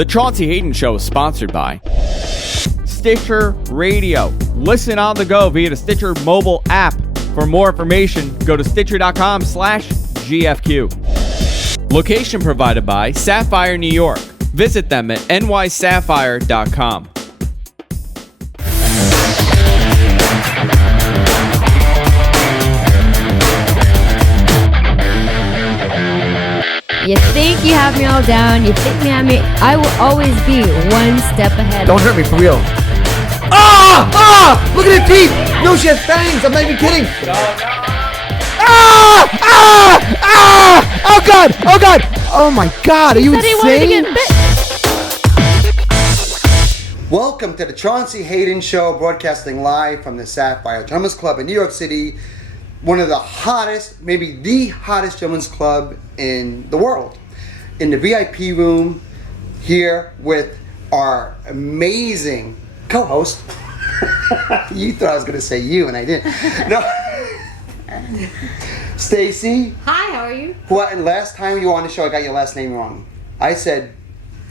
The Chauncey Hayden Show is sponsored by Stitcher Radio. Listen on the go via the Stitcher mobile app. For more information, go to Stitcher.com/GFQ. Location provided by Sapphire New York. Visit them at nysapphire.com. You think you have me all down, you think you have me, I will always be one step ahead. Don't hurt me, for real. Ah! Ah! Look at her teeth! No, she has fangs! I'm not even kidding! Ah! Ah! Ah! Oh God! Oh God! Oh my God! Are you insane? Welcome to the Chauncey Hayden Show, broadcasting live from the Sapphire Gentlemen's Club in New York City. One of the hottest, maybe the hottest gentlemen's club in the world. In the VIP room here with our amazing co-host. You thought I was going to say you and I didn't. No. Stacy. Hi, how are you? And last time you were on the show, I got your last name wrong. I said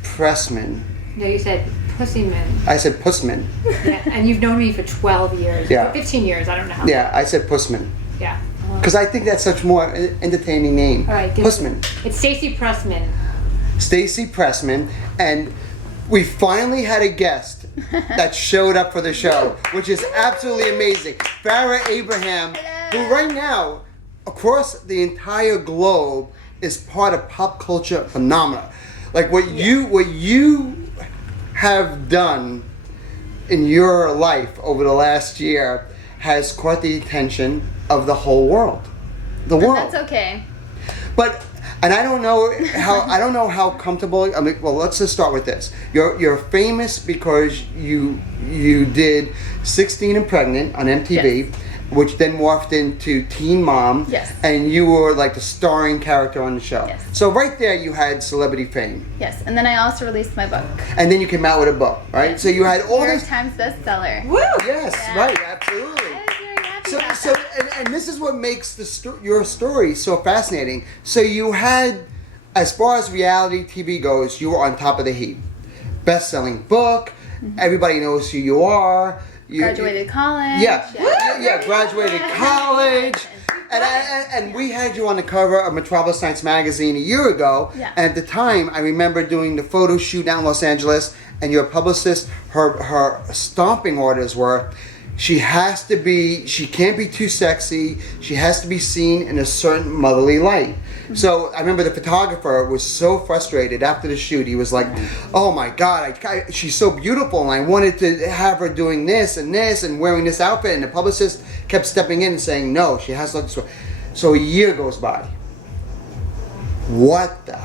Pressman. No, you said Pussyman. I said Pussman. Yeah, and you've known me for 12 years. Yeah. 15 years, I don't know how. Yeah, I said Pussman. Yeah. Because I think that's such more entertaining name. All right, Pussman. It's Stacy Pressman. Stacy Pressman, and we finally had a guest that showed up for the show, which is absolutely amazing. Farrah Abraham, who right now, across the entire globe, is part of pop culture phenomena. Like what you have done in your life over the last year has caught the attention of the whole world. The world. That's okay. But and I don't know how comfortable. I mean, well, let's just start with this. You're famous because you did 16 and Pregnant on MTV, yes, which then morphed into Teen Mom. Yes. And you were like the starring character on the show. Yes. So right there you had celebrity fame. Yes, and then I also released my book. And then you came out with a book, right? Yes. So you had all New York this. Times bestseller. Woo! Yes, Yeah. right, absolutely. I was very happy about So that. and this is what makes your story so fascinating. So you had, as far as reality TV goes, you were on top of the heap. Best-selling book. Mm-hmm. Everybody knows who you are. Graduated college. Yeah, graduated college. And we had you on the cover of Metropolis Science magazine a year ago. Yeah. And at the time, I remember doing the photo shoot down in Los Angeles. And your publicist, her stomping orders were, she can't be too sexy. She has to be seen in a certain motherly light. Mm-hmm. So I remember the photographer was so frustrated after the shoot. He was like, oh my God, she's so beautiful. And I wanted to have her doing this and wearing this outfit. And the publicist kept stepping in and saying, no, she has to look this way. So a year goes by. What the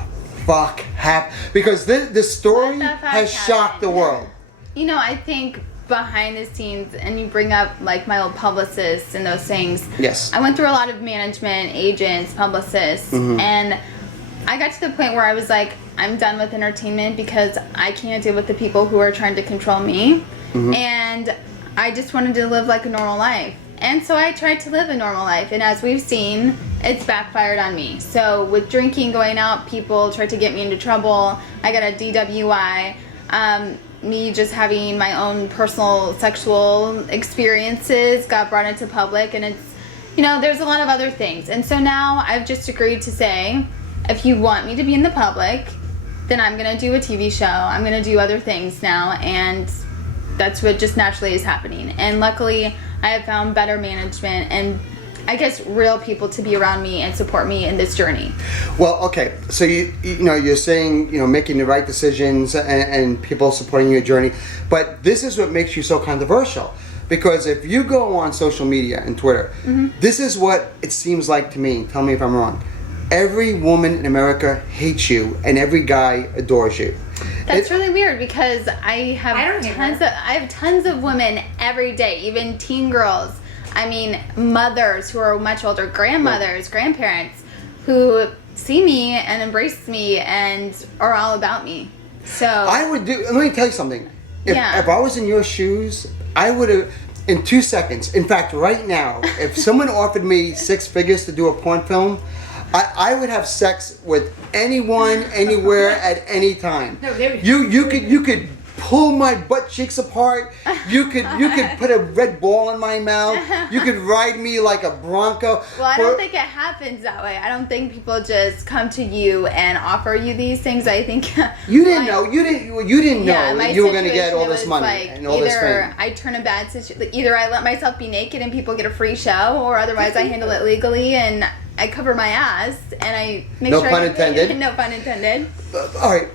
fuck happened? Because this story has shocked the world. You know, I think behind the scenes, and you bring up like my old publicists and those things. Yes. I went through a lot of management, agents, publicists, Mm-hmm. and I got to the point where I was like, I'm done with entertainment because I can't deal with the people who are trying to control me. Mm-hmm. And I just wanted to live like a normal life. And so I tried to live a normal life, and as we've seen, it's backfired on me. So with drinking, going out, people tried to get me into trouble. I got a DWI. Me just having my own personal sexual experiences got brought into public, and it's, you know, there's a lot of other things. And so now I've just agreed to say, if you want me to be in the public, then I'm going to do a TV show. I'm going to do other things now, and that's what just naturally is happening. And luckily, I have found better management and I guess real people to be around me and support me in this journey. Well, okay, so you're saying making the right decisions and people supporting your journey, but this is what makes you so controversial. Because if you go on social media and Twitter, mm-hmm. this is what it seems like to me. Tell me if I'm wrong. Every woman in America hates you, and every guy adores you. That's really weird because I have tons of women every day, even teen girls. I mean, mothers who are much older, grandmothers, grandparents, who see me and embrace me and are all about me. So I would do. Let me tell you something. If I was in your shoes, I would have, in 2 seconds. In fact, right now, if someone offered me 6 figures to do a porn film, I would have sex with anyone, anywhere, at any time. No, they- You could pull my butt cheeks apart. You could put a red ball in my mouth. You could ride me like a bronco. Well, I don't think it happens that way. I don't think people just come to you and offer you these things. I think you didn't know. You didn't know my that you were going to get situation, all it this was money like and all this either fame. I turn a bad situation. Either I let myself be naked and people get a free show, or otherwise I handle it legally and I cover my ass and I make No sure pun I get paid. intended. No pun intended. All right.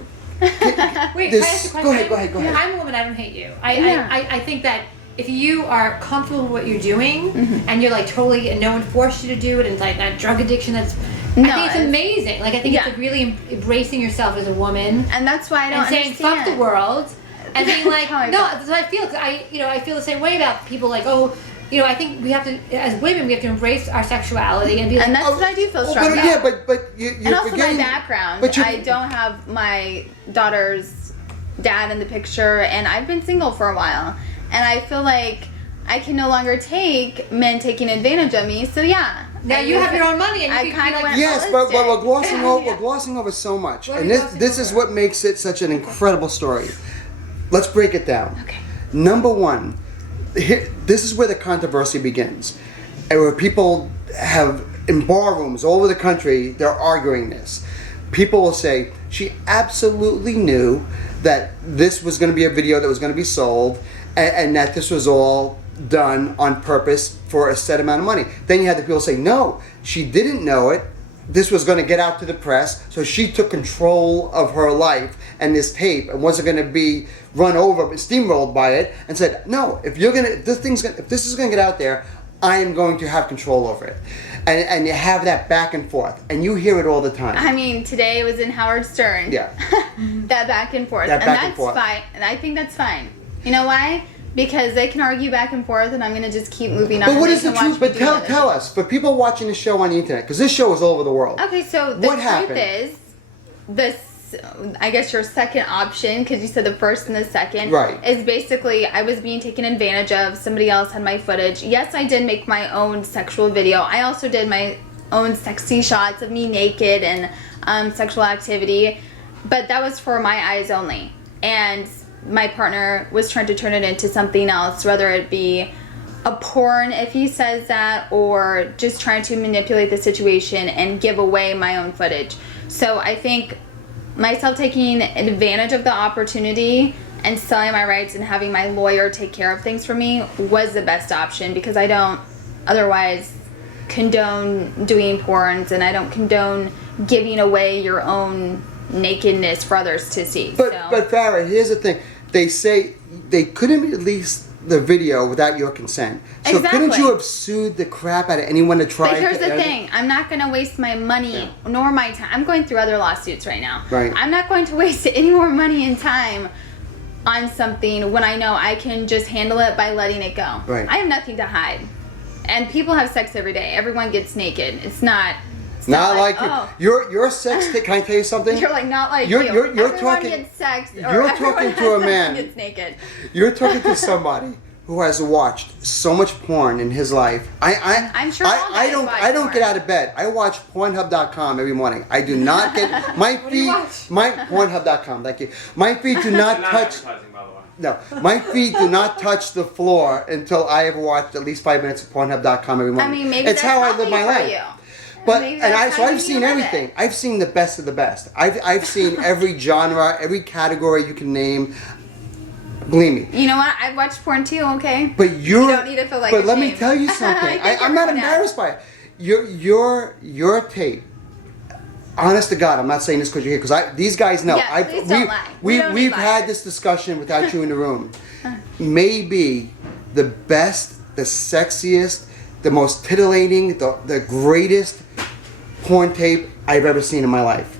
Wait, can I ask you a question? Go ahead. I'm a woman. I don't hate you. Yeah. I think that if you are comfortable with what you're doing and you're like totally, and no one forced you to do it, and it's like that drug addiction, I think it's amazing. Like I think it's like really embracing yourself as a woman And that's why I don't and saying understand. fuck the world and being like, How I no, feel. that's what I feel. 'Cause I feel the same way about people like, oh, I think we have to, as women, we have to embrace our sexuality and be like, And that's what I do feel strong But about. yeah, but you're And also forgetting. my background. But I don't have my daughter's dad in the picture, and I've been single for a while. And I feel like I can no longer take men taking advantage of me. So yeah. now you have your own money and you I can kind be of like, went Yes, but ballistic. we're glossing over. Yeah. We're glossing over so much, What are and we this glossing is over? what makes it such an incredible story. Let's break it down. Okay. Number one, this is where the controversy begins, and where people have in bar rooms all over the country, they're arguing this. People will say she absolutely knew that this was going to be a video that was going to be sold, and that this was all done on purpose for a set amount of money. Then you had the people say, no, she didn't know it. This was going to get out to the press, so she took control of her life and this tape, and wasn't going to be run over, steamrolled by it, and said, no, if this is going to get out there, I am going to have control over it. And you have that back and forth, and you hear it all the time. I mean, today it was in Howard Stern. Yeah. That back and forth. That and back and that's forth. fine. And I think that's fine. You know why? Because they can argue back and forth, and I'm going to just keep moving on. But what and is they the can truth? watch me But do tell another us, for people watching the show on the internet, because this show is all over the world. Okay, so the What truth happened? is, I guess your second option, because you said the first and the second, Right. is basically I was being taken advantage of. Somebody else had my footage. Yes, I did make my own sexual video. I also did my own sexy shots of me naked and sexual activity, but that was for my eyes only. And my partner was trying to turn it into something else, whether it be a porn, if he says that, or just trying to manipulate the situation and give away my own footage. So I think myself taking advantage of the opportunity and selling my rights and having my lawyer take care of things for me was the best option, because I don't otherwise condone doing porns, and I don't condone giving away your own nakedness for others to see. But Farrah, here's the thing. They say they couldn't release the video without your consent. So couldn't Exactly. you have sued the crap out of anyone that tried But here's to the air it? thing. I'm not going to waste my money nor my time. I'm going through other lawsuits right now. Right. I'm not going to waste any more money and time on something when I know I can just handle it by letting it go. Right. I have nothing to hide. And people have sex every day. Everyone gets naked. It's not Not like oh, you. Your sex tape. Can I tell you something? You're like, not like You're- you. you're Everyone talking- gets sex. Or you're everyone talking has to a sex man. and gets naked. You're talking to somebody who has watched so much porn in his life. I'm sure all I guys don't. watch I don't porn. get out of bed. I watch Pornhub.com every morning. I do not get my do you feed. watch? My Pornhub.com. Thank you. My feed do not Not touch. advertising, by the way. No, my feet do not touch the floor until I have watched at least 5 minutes of Pornhub.com every morning. I mean, maybe it's that's how I healthy live my for life. you. But Maybe and that's so how I've you seen live it. everything. I've seen the best of the best. I've seen every genre, every category you can name. Believe me. You know what? I watch porn too, okay? But you don't need to feel like But let me ashamed. tell you I something. think I'm not everyone embarrassed by it. Your tape. Honest to God, I'm not saying this because you're here. Because these guys know. Yeah, please don't lie. We don't need We've had liars. this discussion without you in the room. Maybe the best, the sexiest, the most titillating, the greatest porn tape I've ever seen in my life.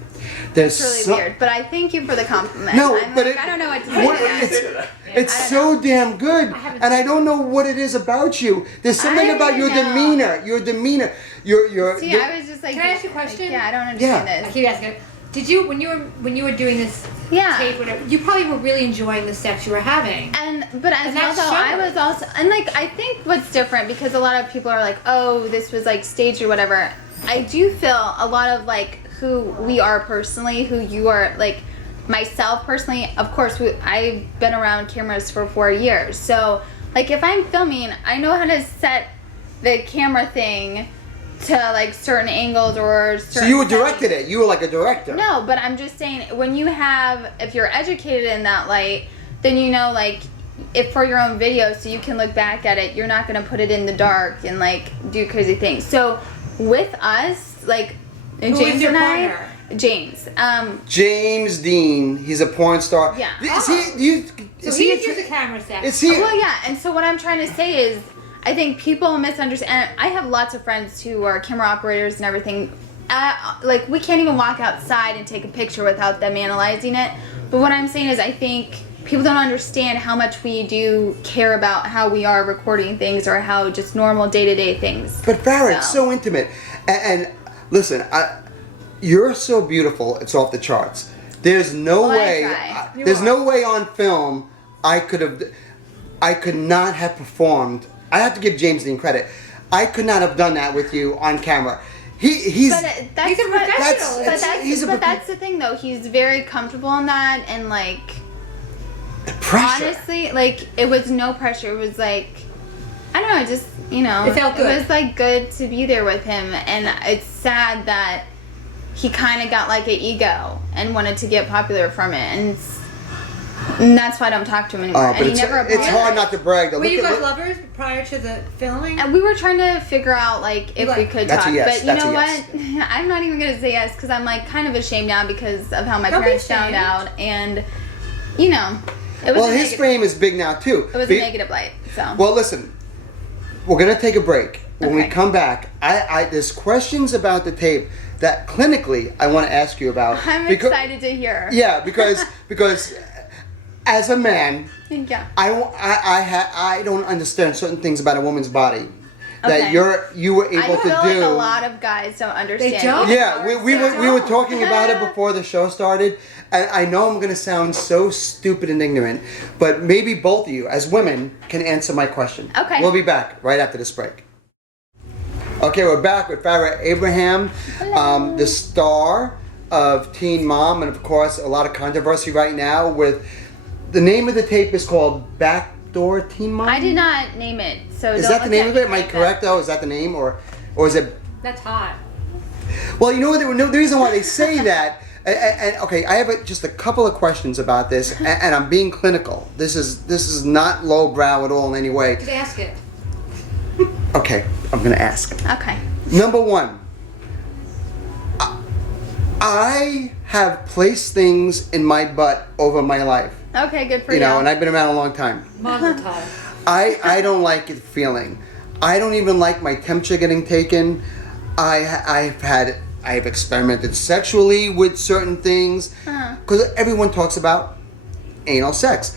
There's It's really weird, but I thank you for the compliment. No, I'm but like, it- I don't know what to say. what- to that. it's- I It's don't so damn good, and I don't know what it is about you. There's something I about your know. demeanor. Your demeanor. Your. See, I was just like, Can I ask you a question? Like, yeah, I don't Yeah. understand I this. keep asking. Did you when you were doing this Yeah. tape, whatever? You probably were really enjoying the sex you were having. But as And well, that though, I shows. was also, and like, I think what's different, because a lot of people are like, oh, this was like staged or whatever. I do feel a lot of like who we are personally, who you are, like myself personally. Of course, I've been around cameras for 4 years, so like if I'm filming, I know how to set the camera thing to like certain angles or certain. So you directed it. You were like a director. No, but I'm just saying, when you have, if you're educated in that light, then you know, like, if for your own video, so you can look back at it, you're not going to put it in the dark and like do crazy things. So with us, like James and I, James Dean, he's a porn star. Yeah. Is he? So he's just a camera set. Is he? Well, yeah. And so what I'm trying to say is, I think people misunderstand. I have lots of friends who are camera operators and everything. Like, we can't even walk outside and take a picture without them analyzing it. But what I'm saying is, I think people don't understand how much we do care about how we are recording things or how just normal day-to-day things. But Farrah, it's so intimate. And listen, you're so beautiful. It's off the charts. There's no way. There's no way on film I could not have performed. I have to give James Dean credit. I could not have done that with you on camera. He's a professional. But that's the thing, though. He's very comfortable in that, and like, pressure. Honestly, like, it was no pressure. It was like, I don't know, just, you know, it felt good. It was like good to be there with him, and it's sad that he kind of got like an ego and wanted to get popular from it, and that's why I don't talk to him anymore. But it's hard not to brag. Were you guys lovers prior to the filming? And we were trying to figure out like if we could talk. Yes. But you know what? I'm not even gonna say yes because I'm like kind of ashamed now because of how my parents found out, and you know, it was. Well, his fame is big now too. It was a negative light. So. Well, listen, we're gonna take a break. When we come back, there's questions about the tape that clinically I want to ask you about. I'm excited to hear. Yeah, because as a man, yeah, I don't understand certain things about a woman's body that you were able to do. I feel like a lot of guys don't understand. They don't? Yeah, we were talking about it before the show started, and I know I'm going to sound so stupid and ignorant, but maybe both of you, as women, can answer my question. Okay. We'll be back right after this break. Okay, we're back with Farrah Abraham, the star of Teen Mom, and of course, a lot of controversy right now with. The name of the tape is called Backdoor Teen Mom? I did not name it, so is that the name of it? Am I correct, though? Is that the name, or is it? That's hot. Well, you know what? The reason why they say that, and okay, I have just a couple of questions about this, and I'm being clinical. This is not lowbrow at all in any way. Just ask it. Okay, I'm gonna ask. Okay. Number one, I have placed things in my butt over my life. Okay, good for you. You know, and I've been around a long time. Mazel tov. I don't like the feeling. I don't even like my temperature getting taken. I've experimented sexually with certain things because everyone talks about anal sex.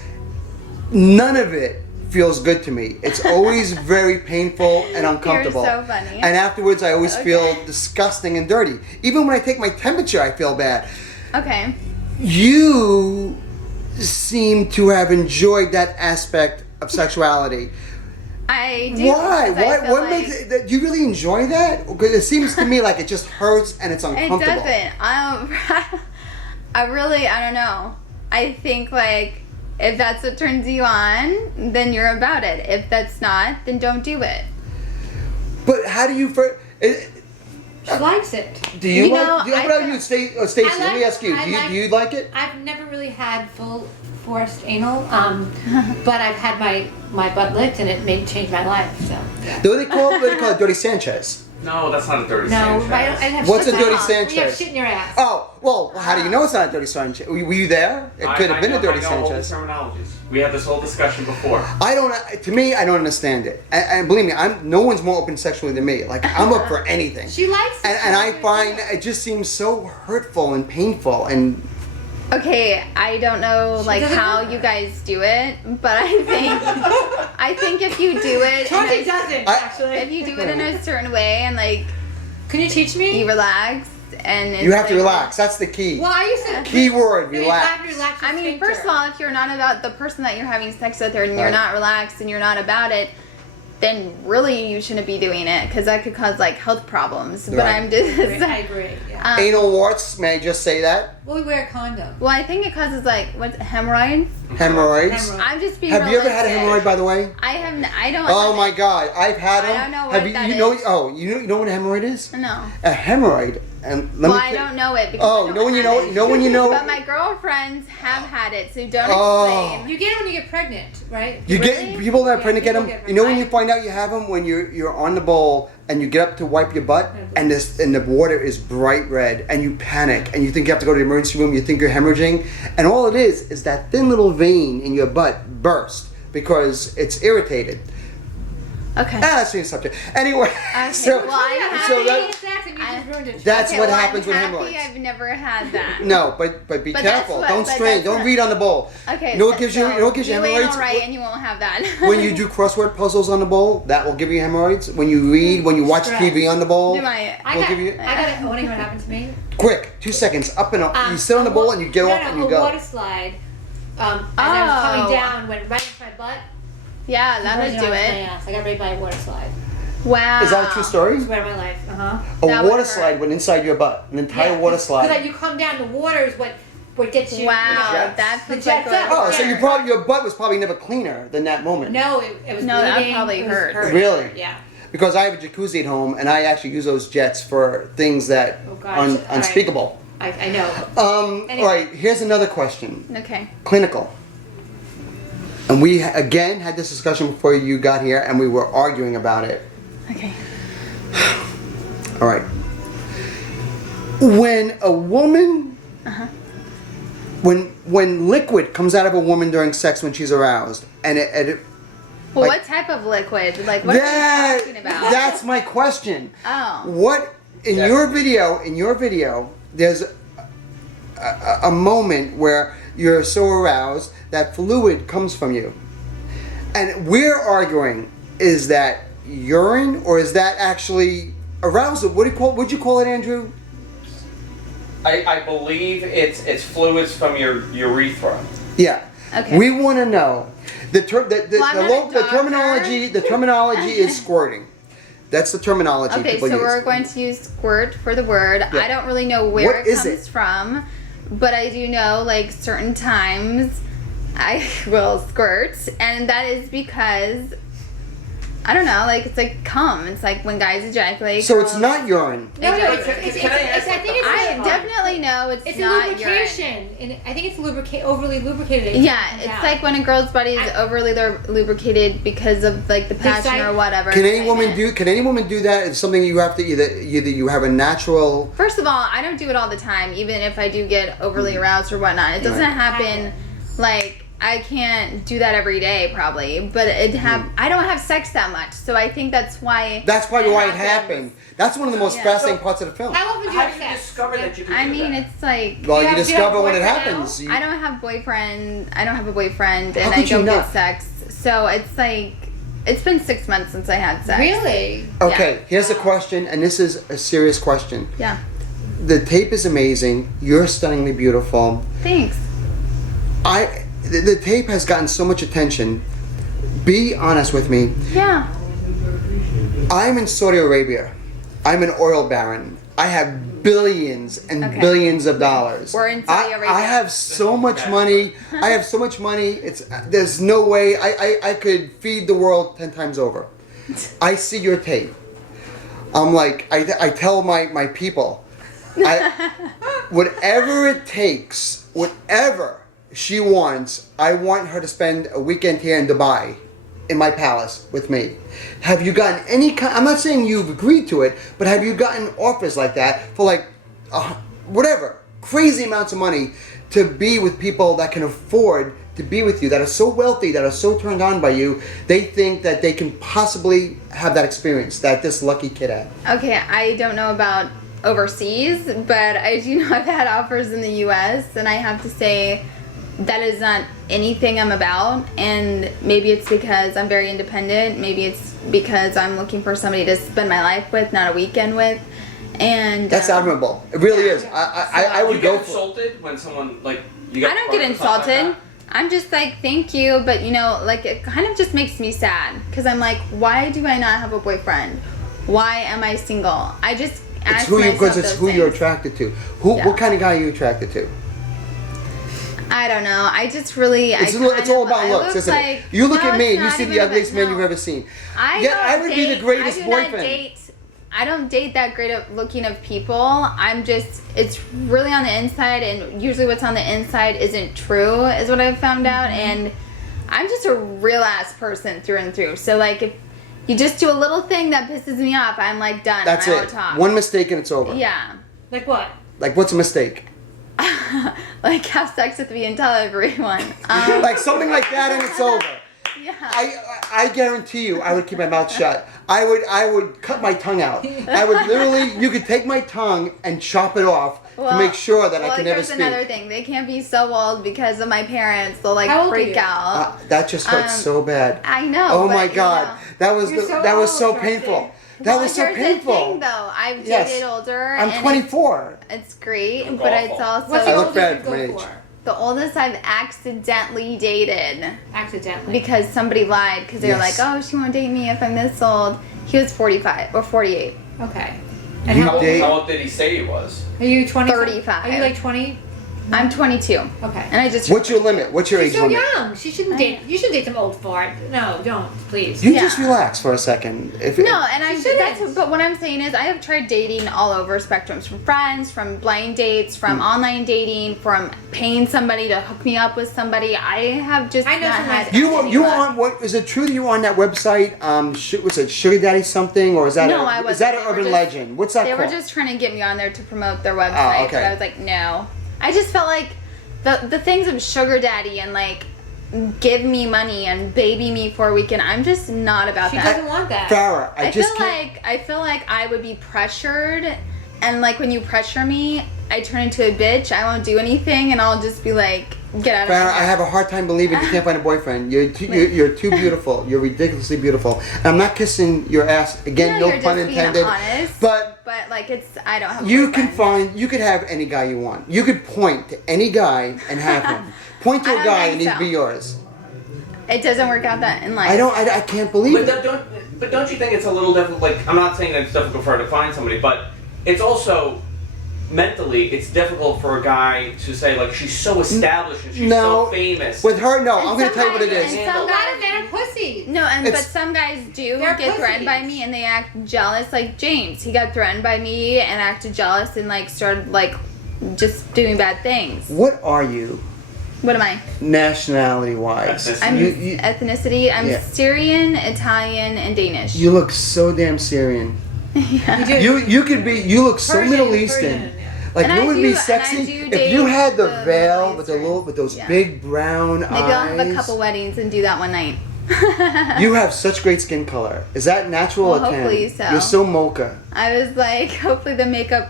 None of it feels good to me. It's always very painful and uncomfortable. You're so funny. And afterwards, I always feel disgusting and dirty. Even when I take my temperature, I feel bad. Okay. You seem to have enjoyed that aspect of sexuality. I do. Why? What like makes it? Do you really enjoy that? Because it seems to me like it just hurts and it's uncomfortable. It doesn't. I don't know. I think like if that's what turns you on, then you're about it. If that's not, then don't do it. But how do you? She likes it. Do you like? What about you, Stacey? Let me ask you. Do you like it? I've never really had full forced anal, but I've had my butt licked and it changed my life. So. Yeah. Do they call it Dirty Sanchez? No, that's not a dirty Sanchez. No, I have what's a shit Dirty mouth. Sanchez? You have shit in your ass. Oh, well, how do you know it's not a Dirty Sanchez? Were you there? It could have been a Dirty Sanchez. I know all the terminologies. We had this whole discussion before. To me, I don't understand it. And believe me, no one's more open sexually than me. Like, I'm up for anything. She likes it. And I find it just seems so hurtful and painful and... Okay, I don't know like how you guys do it, but I think if you do it, Chaunce doesn't actually. If you do it in a certain way and like, can you teach me? You relax and you have to relax. That's the key. Well, I used to key word, relax. I mean, first of all, if you're not about the person that you're having sex with, or you're not relaxed and you're not about it, then really you shouldn't be doing it because that could cause like health problems. But Right. I'm just. I agree. Yeah. Anal warts, may I just say that? Well, we wear a condom. Well, I think it causes like what's hemorrhoids. Hemorrhoids. I'm just being. Have you ever had a realistic. hemorrhoid, by the way? I have. I don't. Oh have my it. God, I've had them. I don't know Have what you, that you know? is. Oh, you know what a hemorrhoid is? No. A hemorrhoid, and let Well, me. I don't know it because Oh, I don't know when you have know? it. You know when you know? But my girlfriends have had it, so don't Oh. explain. You get it when you get pregnant, right? You Really? get people that are Yeah, pregnant get people them. get You know when pregnant. you find out you have them when you're on the bowl and you get up to wipe your butt and the water is bright red and you panic and you think you have to go to the emergency room. You think you're hemorrhaging, and all it is that thin little vein in your butt burst because it's irritated. Okay. That's the subject. Anyway, so well, I'm happy. so that, Sex and you just ruined it. that's Okay, what well, happens I'm with happy hemorrhoids. I've never had that. No, but be But careful. that's what- Don't but strain. that's Don't what- read on the bowl. Okay. You know what gives you? so You know what gives you do anal hemorrhoids? right, and you won't have that. When you do crossword puzzles on the bowl, that will give you hemorrhoids. When you read, when you watch Stress. TV on the bowl, Do my. I We'll got, give you- I got it. Want to hear what happened to me? quick, 2 seconds, up and up. You sit on the bowl and you get off and you a go. water slide. As I was Oh. coming down, went right into my butt. Yeah, that'll Right do onto my it. ass. I got raped by a water slide. Wow. Is that a true story? Swear to my life. A That water would hurt. slide went inside your butt. An entire water slide. Because you come down, the water is what gets you. Wow, Jets. that's The what's jets like up. Oh, so Yeah. your butt was probably never cleaner than that moment. No, it was No, that bleeding. probably It was hurt. hurting. Really? Yeah. Because I have a jacuzzi at home and I actually use those jets for things that Oh, gosh. All right. unspeakable. I know. All right, here's another question. Okay. Clinical. And we again had this discussion before you got here and we were arguing about it. Okay. All right. When a woman, when liquid comes out of a woman during sex when she's aroused, and Well, Like- what type of liquid? Like, what are you talking about? that's my question. Oh. What in your video? There's a moment where you're so aroused that fluid comes from you, and we're arguing: is that urine or is that actually arousal? What'd you call it, Andrew? I believe it's fluids from your urethra. Yeah. Okay. We want to know the I'm not a terminology. The terminology is squirting. That's the terminology Okay, people so use. we're going to use squirt for the word. Yeah. I don't really know where What it is comes it? from, but I do know like certain times I will squirt, and that is because I don't know, like it's like cum. It's like when guys ejaculate. So it's girls- not urine. No, Can I ask I think it's I definitely know it's a not lubrication, and I think it's overly lubricated. urine. Yeah, it's like when a girl's body is overly lubricated because of like the passion excitement. or whatever. Can any excitement. woman do that? It's something you have to either you have a natural. First of all, I don't do it all the time, even if I do get overly aroused or whatnot. It doesn't Right. happen like I can't do that every day probably, but I don't have sex that much, so I think that's why. That's probably why it happens. happened. That's one of the most Yeah. fascinating parts of the film. How often do you How have do you sex? discover that you can I do mean, that? it's like Well, Do you you have discover when it boyfriend happens. I don't have boyfriend. I don't have a boyfriend, and How I could you don't not? get sex. So it's like it's been 6 months since I had sex. Really? Okay, here's a question, and this is a serious question. Yeah. The tape is amazing. You're stunningly beautiful. Thanks. The tape has gotten so much attention. Be honest with me. Yeah. I'm in Saudi Arabia. I'm an oil baron. I have billions and Okay. billions of dollars. We're in Saudi Arabia. I have so much money. I have so much money. There's no way I could feed the world 10 times over. I see your tape. I'm like, I tell my people, whatever it takes, whatever she wants, I want her to spend a weekend here in Dubai, in my palace with me. Have you gotten any kind? I'm not saying you've agreed to it, but have you gotten offers like that for like, whatever, crazy amounts of money to be with people that can afford to be with you, that are so wealthy, that are so turned on by you, they think that they can possibly have that experience that this lucky kid had. Okay, I don't know about overseas, but I do know I've had offers in the U.S., and I have to say that is not anything I'm about, and maybe it's because I'm very independent, maybe it's because I'm looking for somebody to spend my life with, not a weekend with, and That's admirable. It really is. I You would get go for. insulted when someone like you get. I don't get approached or something insulted. like I'm just like, thank you, but you know, like it kind of just makes me sad because I'm like, why do I not have a boyfriend? Why am I single? I just ask myself because it's those who you're things. attracted to. Yeah. What kind of guy are you attracted to? I don't know. I just really. It's all about looks, isn't it? You look at me and you see the ugliest man you've ever seen. I would be the greatest boyfriend. I don't date that great of looking of people. I'm just, it's really on the inside, and usually what's on the inside isn't true, is what I've found out. And I'm just a real ass person through and through. So like, if you just do a little thing that pisses me off, I'm like done. That's I it. won't talk. One mistake and it's over. Yeah. Like what? Like what's a mistake? Like have sex with me and tell everyone. Like something like that and it's over. Yeah. I guarantee you, I would keep my mouth shut. I would cut my tongue out. I would literally, you could take my tongue and chop it off to make sure that I can never speak. Here's another thing. They can't be so old because of my parents. They'll like How old are freak you? out. That just hurts so bad. I know. Oh but, my you God, know. that was so painful. That was so here's painful. The thing, though. I've dated Yes. older. I'm and 24. It's great, Look but awful. it's also What's I the look oldest bad you for my go age. for? the oldest I've accidentally dated Accidentally. because somebody lied because they were like, Yes. "Oh, she won't date me if I'm this old." He was 45 or 48. Okay. And You how old date- How old did he say he was? are you? 20? 35. Are you like 20? I'm 22. Okay. And I just What's your limit? What's your She's age so limit? young. She shouldn't date. You should date some old fart. No, don't, please. You Yeah. just relax for a second. No, and I'm shouldn't. but what I'm saying is I have tried dating all over spectrums, from friends, from blind dates, from online dating, from paying somebody to hook me up with somebody. I have just I know not some had nice You any you luck. on what is it true that you were on that website? Was it Sugar Daddy something or is that No, I is wasn't. that an They were urban just- legend? What's that They were called? just trying to get me on there to promote their website, Oh, okay. but I was like, no. I just felt like the things of sugar daddy and like give me money and baby me for a weekend. I'm just not about She that. doesn't want that. Farrah, I just feel can't. like I feel like I would be pressured, and like when you pressure me, I turn into a bitch. I won't do anything, and I'll just be like, get out of Farrah, my I have a hard time believing you can't find a boyfriend. You're too beautiful. You're ridiculously beautiful. And I'm not kissing your ass again. No, No you're pun just being intended. honest. But But like I don't have. A you can boyfriend. you could have any guy you want. You could point to any guy and have him. Point to I a don't guy think and he'd so. be yours. It doesn't work out that in life. I can't believe But it. don't you think it's a little difficult? Like, I'm not saying that it's difficult for her to find somebody, but it's also mentally it's difficult for a guy to say like she's so established and she's No, so famous. with her, no. And I'm going to tell you what it sometimes- is. and A some lot guys- of men are pussies. No, but It's- some guys do They're get threatened by pussies. me and they act jealous. Like James, he got threatened by me and acted jealous and like started like just doing bad things. What are you, What am I? nationality wise? Ethnicity. I'm You ethnicity. I'm Yeah. Syrian, Italian, and Danish. you look so damn Syrian. You do. You could be. You look so Persian, Middle Eastern. Persian, yeah. Like, And you I would do- be and I sexy do if you date had the the veil Middle with the little, with those Yeah. big brown Maybe I'll have a eyes. couple weddings and do that one night. You have such great skin color. Is that natural Well, or tan? hopefully so. You're so mocha. I was like, hopefully the makeup.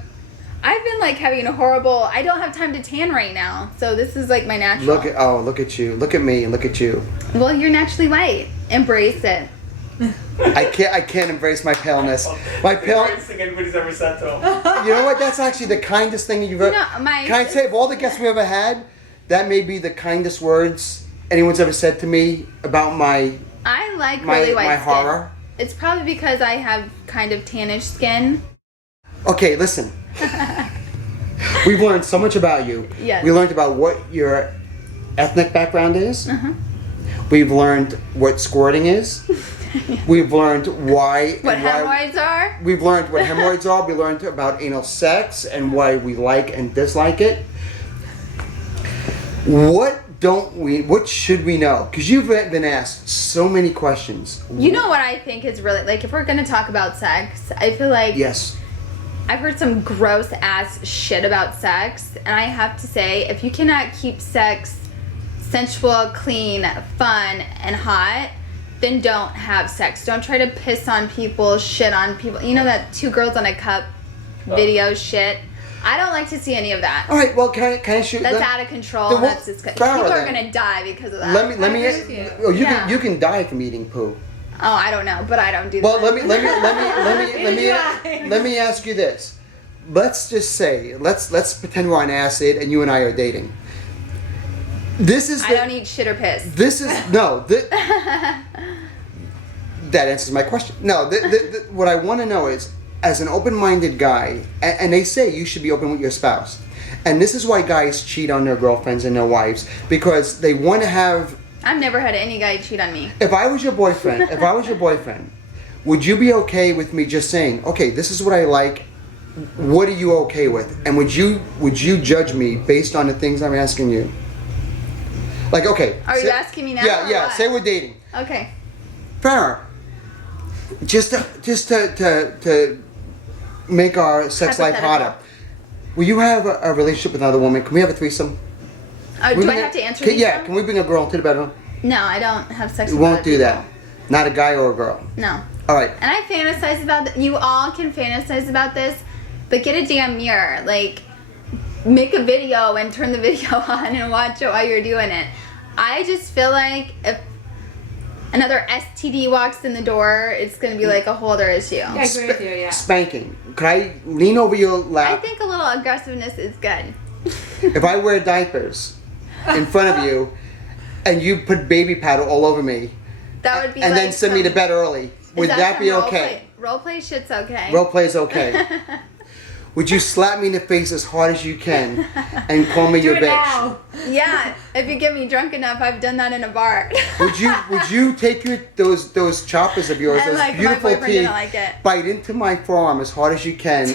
I've been like having a horrible. I don't have time to tan right now, so this is like my natural. Look at you. Look at me. Look at you. Well, you're naturally white. Embrace it. I can't embrace my paleness. My pale. Greatest thing anybody's ever said to him. You know what? That's actually the kindest thing you've ever. No, my- Can I say of all the guests we ever had, that may be the kindest words anyone's ever said to me about my I like really white my skin. horror. It's probably because I have kind of tannish skin. Okay, listen. We've learned so much about you. Yes. We learned about what your ethnic background is. Uh-huh. We've learned what squirting is. We've learned why. What and why- hemorrhoids are? We've learned what hemorrhoids are. We learned about anal sex and why we like and dislike it. What should we know? Because you've been asked so many questions. You know what I think is really like if we're gonna talk about sex, I feel like Yes. I've heard some gross ass shit about sex, and I have to say, if you cannot keep sex sensual, clean, fun, and hot, then don't have sex. Don't try to piss on people, shit on people. You know that 2 girls on a cup video shit? I don't like to see any of that. All right. Well, can I shoot? That's let- out of control. then That's we'll- disgusting. Farrah, People are then. gonna die because of that. Let me. I agree with you. Oh, you Yeah. can. You can die from eating poo. Oh, I don't know, but I don't do Well, that. let me ask you this. Let's just say let's pretend we're on acid and you and I are dating. This is. I don't eat shit or piss. This is no. That answers my question. No, what I want to know is, as an open-minded guy, and they say you should be open with your spouse, and this is why guys cheat on their girlfriends and their wives, because they want to have. I've never had any guy cheat on me. If I was your boyfriend, would you be okay with me just saying, okay, this is what I like? What are you okay with? And would you judge me based on the things I'm asking you? Like, okay. Are you asking me now? Yeah. What? Say we're dating. Okay. Farrah, just to make our sex life harder, will you have a relationship with another woman? Can we have a threesome? Do I have to answer these? Yeah. Can we bring a girl into the bedroom? No, I don't have sex We with won't other do people. that. Not a guy or a girl. No. All right. And I fantasize about that. You all can fantasize about this, but get a damn mirror. Like, make a video and turn the video on and watch it while you're doing it. I just feel like if another STD walks in the door, it's going to be like a whole other issue. Yeah, I agree with you, yeah. Spanking. Could I lean over your lap? I think a little aggressiveness is good. If I wear diapers in front of you and you put baby powder all over me That would be and like then send me to bed early, would that be some okay? Role play shit's okay. Role play is okay. Would you slap me in the face as hard as you can and call me your Do it bitch? now. Yeah, if you get me drunk enough, I've done that in a bar. Would you take those choppers of yours, And, those like, my beautiful boyfriend teeth, didn't like it. bite into my forearm as hard as you can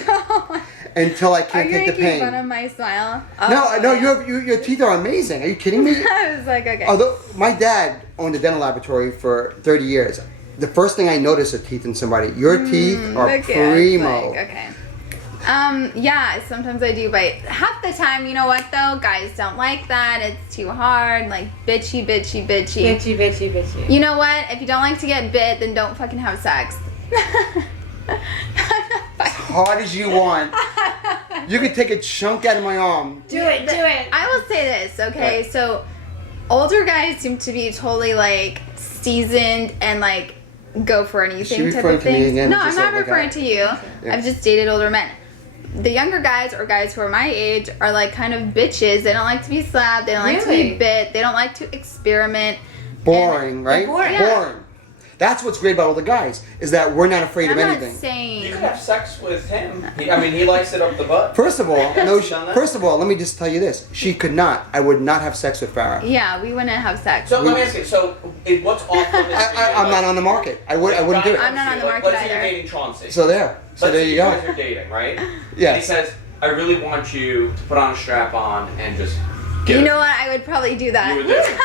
until I Are can't you take the making pain? fun of my smile? No, Oh, no, yeah. your teeth are amazing. Are you kidding me? I was like, okay. Although my dad owned a dental laboratory for 30 years, the first thing I noticed are teeth in somebody. Your teeth are Look, yeah, it's primo. like, okay. Yeah, sometimes I do bite. Half the time, you know what though? Guys don't like that. It's too hard. Like, bitchy. Bitchy. You know what? If you don't like to get bit, then don't fucking have sex. As hard as you want. You can take a chunk out of my arm. Do it. I will say this, okay? Right. So, older guys seem to be totally like seasoned and like go for Is she anything type referring of to me thing. again? No, Just I'm not like, referring to you. Yeah. I've just dated older men. The younger guys or guys who are my age are like kind of bitches. They don't like to be slapped. They don't like to Really? be bit. They don't like to experiment. Boring, right? boring. Yeah. Boring. That's what's great about all the guys, is that we're not afraid I'm of not anything. saying. You could have sex with him. He likes it up the butt. First of all, You've done that? let me just tell you this. She could not. I would not have sex with Farrah. Yeah, we wouldn't have sex. So let me ask you. So what's off limits? I'm not on the market. I wouldn't do it. I'm not on the market Let's say either. you're dating Chaunce. So there. So there you go. Guys are dating, right? Yes. And he says, "I really want you to put on a strap on and just." Give You it know to what? I would probably do that. You would do it.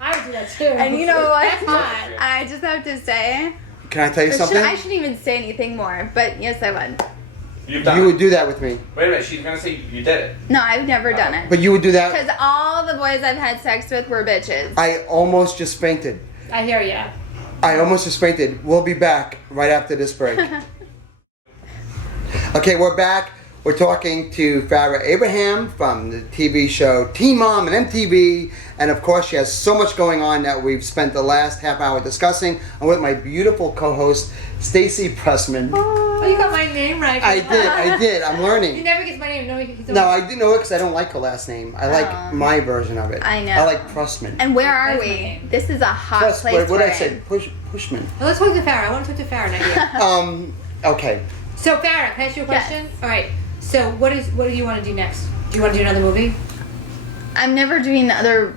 I would do that too. And you know what? That's hot. I just have to say, Can I tell you something? I shouldn't even say anything more, but yes, I would. You've done You it. would do that with me. Wait a minute. She's gonna say you did it. No, I've never done it. But you would do that. Because all the boys I've had sex with were bitches. I almost just fainted. I hear ya. I almost just fainted. We'll be back right after this break. Okay, we're back. We're talking to Farrah Abraham from the TV show Teen Mom and MTV. And of course, she has so much going on that we've spent the last half hour discussing. I'm with my beautiful co-host, Stacy Pressman. Oh, you got my name right. I did. I'm He learning. never gets my name. No, I didn't know it because I don't like her last name. I like Oh. my version of it. I know. I like Pressman. And where are That's my we? name. This is a hot Press, place what we're did I say? in. Pushman. Well, let's talk to Farrah. I want to talk to Farrah now. Okay. So Farrah, can I ask you a Yes. question? All right. So what do you want to do next? Do you want to do another movie? I'm never doing other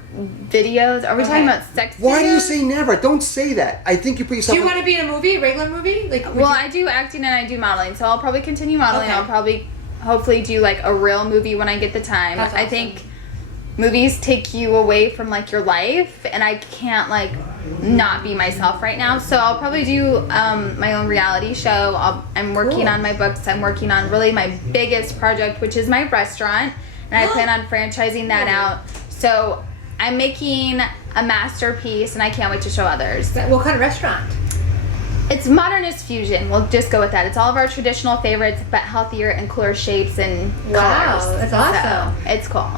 videos. Are we talking Okay. about sex Why do you videos? say never? Don't say that. I think you put Do yourself. you want to be in a movie, a regular movie? Like, would Well, you- I do acting and I do modeling, so I'll probably continue modeling. Okay. I'll probably, hopefully, do like a real movie when I get the time. That's I awesome. think movies take you away from like your life, and I can't like not be myself right now. So I'll probably do my own reality show. I'm working Cool. on my books. I'm working on really my biggest project, which is my restaurant, and I plan on franchising that out. So I'm making a masterpiece, and I can't wait to show others. What kind of restaurant? It's modernist fusion. We'll just go with that. It's all of our traditional favorites, but healthier and cooler shapes and Wow, colors. that's awesome. So, it's cool.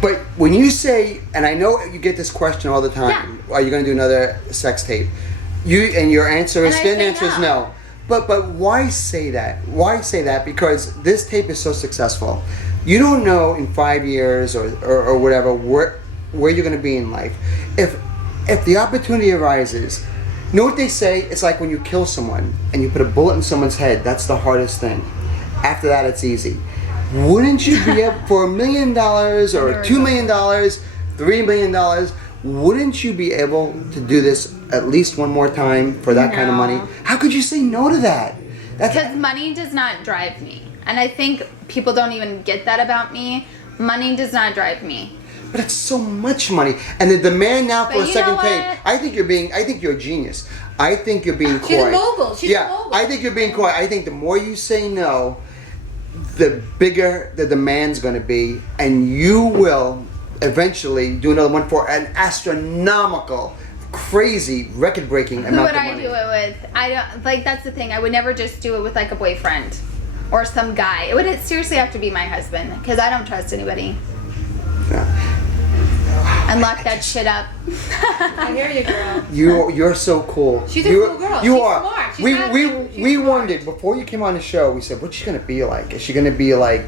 But when you say, and I know you get this question all the time, are you going to do another sex tape? Your answer is, And I standard say answer is no. no. But why say that? Why say that? Because this tape is so successful. You don't know in 5 years or whatever where you're going to be in life. If the opportunity arises, you know what they say? It's like when you kill someone and you put a bullet in someone's head. That's the hardest thing. After that, it's easy. Wouldn't you be able, for $1 million or $2 million, $3 million, wouldn't you be able to do this at least one more time for that kind of money? How could you say no to that? Because money does not drive me. And I think people don't even get that about me. Money does not drive me. But it's so much money, and the demand now for a second tape. what? I think you're a genius. I think you're being coy. She's a mogul. She's a mogul. I think you're being coy. I think the more you say no, the bigger the demand's going to be, and you will eventually do another one for an astronomical, crazy, record-breaking amount of money. Who would I do it with? I don't like. That's the thing. I would never just do it with like a boyfriend or some guy. It would seriously have to be my husband because I don't trust anybody. Yeah. And lock that shit up. I hear you, girl. You're so cool. She's a cool girl. You She's are. smart. She's We smart. wondered before you came on the show. We said, what's she gonna be like? Is she gonna be like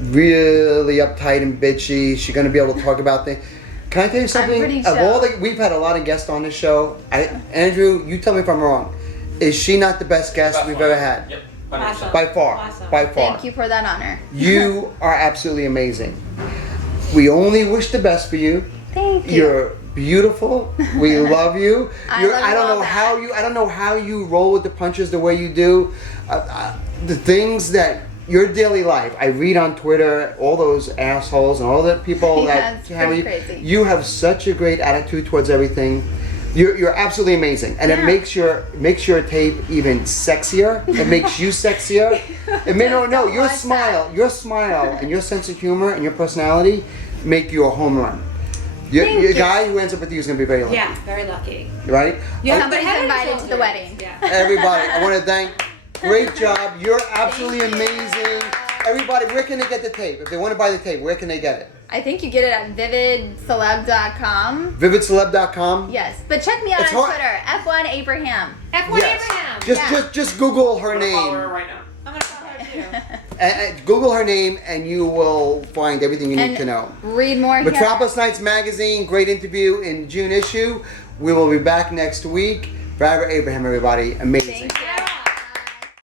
really uptight and bitchy? Is she gonna be able to talk about things? Can I tell you something? pretty Of all chill. we've had a lot of guests on this show. Andrew, you tell me if I'm wrong. Is she not the best guest we've ever had? Yep. Awesome. By far. Awesome. By far. Thank you for that honor. You are absolutely amazing. We only wish the best for you. Thank you. You're beautiful. We love you. I love I don't you all know back. how you. I don't know how you roll with the punches the way you do. The things that your daily life. I read on Twitter all those assholes and all the people Yeah, that it's hammer you. pretty crazy. You have such a great attitude towards everything. You're absolutely amazing, and it Yeah. makes your tape even sexier. It makes you sexier. It may no your watch smile, your smile, and your sense of humor and your personality make you a home run. Your Thank you. guy who ends up with you is going to be very lucky. Yeah, very lucky. Right? You Somebody's have invited to the wedding. Yeah. Everybody, I want to thank. Great job. You're absolutely amazing. Everybody, where can they get the tape? If they want to buy the tape, where can they get it? I think you get it at vividceleb.com. Vividceleb.com. Yes, but check me out It's on hard- Twitter, F1 Abraham. F1 Yes. Abraham. Just Google her I'm gonna follow her name. right now. I'm gonna follow her too. And Google her name, and you will find everything you need And to know. read more here. Metropolis Nights Magazine, great interview in June issue. We will be back next week. Farrah Abraham, everybody, amazing. Thank you.